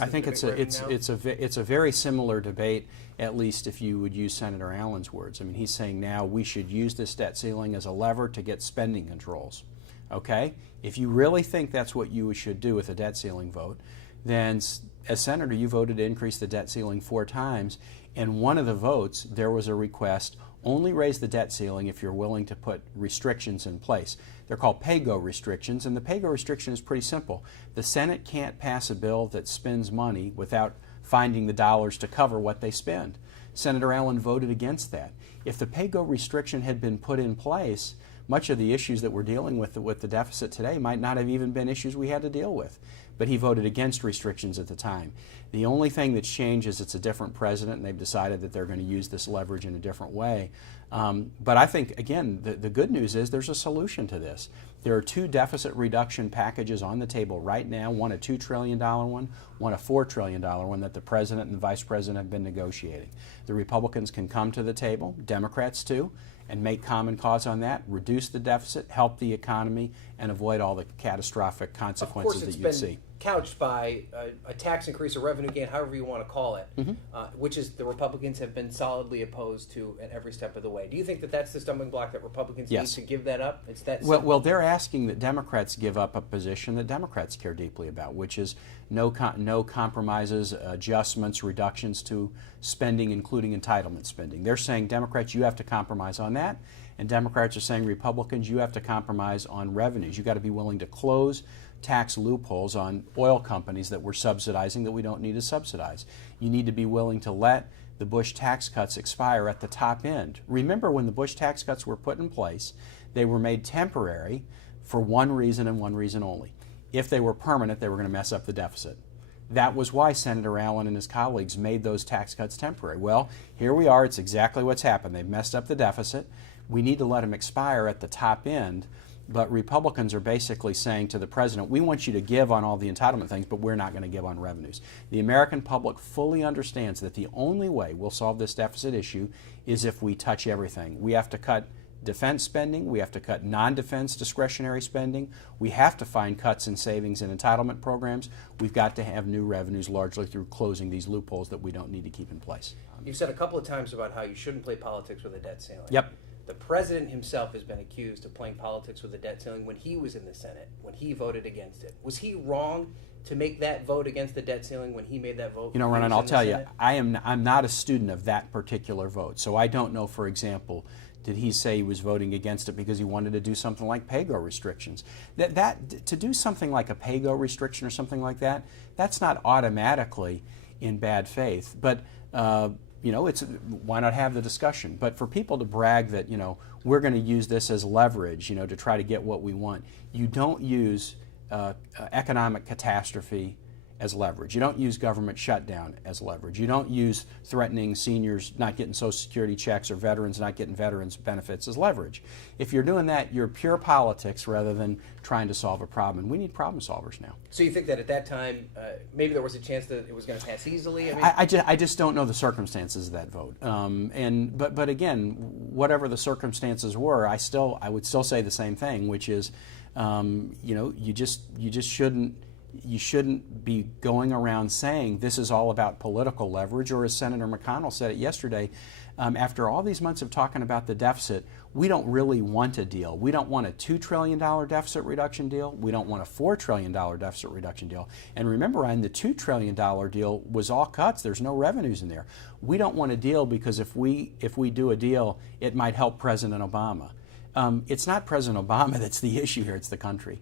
I think it's a very similar debate, at least if you would use Senator Allen's words. I mean, he's saying now we should use this debt ceiling as a lever to get spending controls. Okay? If you really think that's what you should do with a debt ceiling vote, then as senator you voted to increase the debt ceiling 4 times, and one of the votes there was a request only raise the debt ceiling if you're willing to put restrictions in place. They're called pay-go restrictions, and the pay-go restriction is pretty simple. The Senate can't pass a bill that spends money without finding the dollars to cover what they spend. Senator Allen voted against that. If the pay-go restriction had been put in place, much of the issues that we're dealing with the deficit today might not have even been issues we had to deal with. But he voted against restrictions at the time. The only thing that's changed is it's a different president, and they've decided that they're going to use this leverage in a different way. But I think, again, the good news is there's a solution to this. There are 2 deficit reduction packages on the table right now, one a $2 trillion one a $4 trillion one that the president and the vice president have been negotiating. The Republicans can come to the table, Democrats too, and make common cause on that, reduce the deficit, help the economy, and avoid all the catastrophic consequences that you'd see. Couched by a tax increase or revenue gain, however you want to call it, which is the Republicans have been solidly opposed to at every step of the way. Do you think that that's the stumbling block that Republicans need to give that up? It's that well, they're asking that Democrats give up a position that Democrats care deeply about, which is no compromises, adjustments, reductions to spending, including entitlement spending. They're saying, Democrats, you have to compromise on that, and Democrats are saying, Republicans, you have to compromise on revenues. You've got to be willing to close tax loopholes on oil companies that we're subsidizing that we don't need to subsidize. You need to be willing to let the Bush tax cuts expire at the top end. Remember, when the Bush tax cuts were put in place, they were made temporary for one reason and one reason only. If they were permanent, they were going to mess up the deficit. That was why Senator Allen and his colleagues made those tax cuts temporary. Well, here we are. It's exactly what's happened. They've messed up the deficit. We need to let them expire at the top end. But Republicans are basically saying to the president, we want you to give on all the entitlement things, but we're not going to give on revenues. The American public fully understands that the only way we'll solve this deficit issue is if we touch everything. We have to cut defense spending, we have to cut non-defense discretionary spending, we have to find cuts in savings and entitlement programs, we've got to have new revenues largely through closing these loopholes that we don't need to keep in place. You've said a couple of times about how you shouldn't play politics with a debt ceiling. Yep. The president himself has been accused of playing politics with the debt ceiling when he was in the Senate, when he voted against it. Was he wrong to make that vote against the debt ceiling when he made that vote? You know, Ronan, I'll tell you, I'm not a student of that particular vote, so I don't know, for example, did he say he was voting against it because he wanted to do something like pay-go restrictions? To do something like a pay-go restriction or something like that, that's not automatically in bad faith. But you know, why not have the discussion? But for people to brag that, you know, we're going to use this as leverage, you know, to try to get what we want, you don't use economic catastrophe as leverage. You don't use government shutdown as leverage. You don't use threatening seniors not getting Social Security checks or veterans not getting veterans benefits as leverage. If you're doing that, you're pure politics rather than trying to solve a problem. And we need problem solvers now. So you think that at that time, maybe there was a chance that it was going to pass easily? I just don't know the circumstances of that vote. But again, whatever the circumstances were, I would still say the same thing, which is, you know, you just shouldn't. You shouldn't be going around saying this is all about political leverage, or as Senator McConnell said it yesterday, after all these months of talking about the deficit, we don't really want a deal. We don't want a $2 trillion deficit reduction deal. We don't want a $4 trillion deficit reduction deal. And remember, Ryan, the $2 trillion deal was all cuts. There's no revenues in there. We don't want a deal because if we do a deal, it might help President Obama. It's not President Obama that's the issue here. It's the country.